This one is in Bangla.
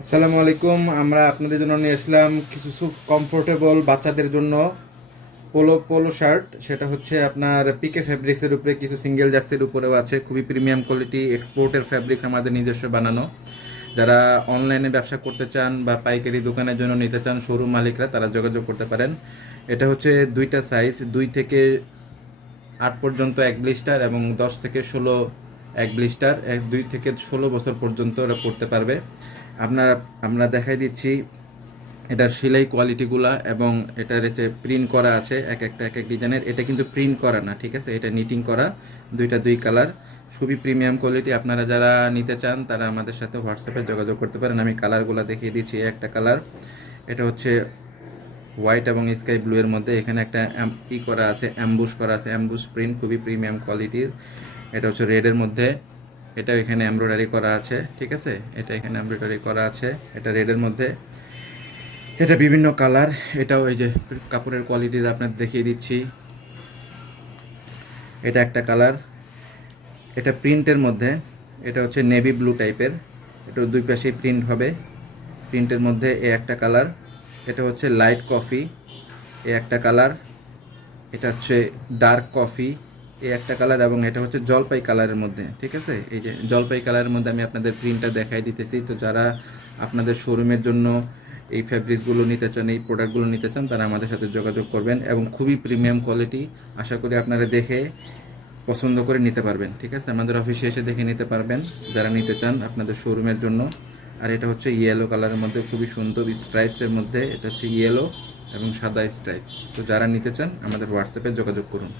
আসসালামু আলাইকুম, আমরা আপনাদের জন্য নিয়ে আসলাম কিছু কমফোর্টেবল বাচ্চাদের জন্য পোলো পোলো শার্ট সেটা হচ্ছে আপনার পিকে ফ্যাব্রিক্সের উপরে, কিছু সিঙ্গেল জার্সির উপরেও আছে। খুবই প্রিমিয়াম কোয়ালিটি এক্সপোর্টের ফ্যাব্রিক্স আমাদের নিজস্ব বানানো। যারা অনলাইনে ব্যবসা করতে চান বা পাইকারি দোকানের জন্য নিতে চান শোরুম মালিকরা তারা যোগাযোগ করতে পারেন। এটা হচ্ছে দুইটা সাইজ দুই থেকে আট পর্যন্ত এক ব্লিস্টার এবং দশ থেকে ষোলো এক ব্লিস্টার দুই থেকে ষোলো বছর পর্যন্ত ওরা পড়তে পারবে। আপনার, আমরা দেখাই দিচ্ছি, এটার সেলাই কোয়ালিটিগুলা এবং এটার হচ্ছে প্রিন্ট করা আছে, এক একটা, এক এক ডিজাইনের। এটা কিন্তু প্রিন্ট করা না, ঠিক আছে? এটা নিটিং করা, দুইটা, দুই কালার। খুবই প্রিমিয়াম কোয়ালিটি। আপনারা যারা নিতে চান, তারা আমাদের সাথে হোয়াটসঅ্যাপে যোগাযোগ করতে পারেন। আমি কালারগুলো দেখিয়ে দিচ্ছি একটা কালার। এটা হচ্ছে হোয়াইট এবং স্কাই ব্লু এর মধ্যে। এখানে একটা ই করা আছে, অ্যাম্বুশ করা আছে। অ্যাম্বুশ প্রিন্ট খুবই প্রিমিয়াম কোয়ালিটির। এটা হচ্ছে রেডের মধ্যে। এটা এখানে এমব্রয়ডারি করা আছে, ঠিক আছে? এটা এখানে এমব্রয়ডারি করা আছে, এটা রেডের মধ্যে। এটা বিভিন্ন কালার এটাও এই যে কাপড়ের কোয়ালিটি আপনার দেখিয়ে দিচ্ছি। এটা একটা কালার এটা প্রিন্টের মধ্যে, এটা হচ্ছে নেভি ব্লু টাইপের এটা দুই পাশেই প্রিন্ট হবে। প্রিন্টের মধ্যে এ একটা কালার এটা হচ্ছে লাইট কফি এ একটা কালার এটা হচ্ছে ডার্ক কফি এই একটা কালার এবং এটা হচ্ছে জলপাই কালারের মধ্যে, ঠিক আছে? এই যে জলপাই কালারের মধ্যে আমি আপনাদের প্রিন্টটা দেখাই দিতেছি। তো যারা আপনাদের শোরুমের জন্য এই ফ্যাব্রিক্সগুলো নিতে চান, এই প্রোডাক্টগুলো নিতে চান, তারা আমাদের সাথে যোগাযোগ করবেন এবং খুবই প্রিমিয়াম কোয়ালিটি আশা করি আপনারা দেখে পছন্দ করে নিতে পারবেন, ঠিক আছে? আমাদের অফিসে এসে দেখে নিতে পারবেন। যারা নিতে চান আপনাদের শোরুমের জন্য। আর এটা হচ্ছে ইয়েলো কালারের মধ্যে খুবই সুন্দর স্ট্রাইপসের মধ্যে, এটা হচ্ছে ইয়েলো এবং সাদা স্ট্রাইপস তো যারা নিতে চান, আমাদের হোয়াটসঅ্যাপে যোগাযোগ করুন।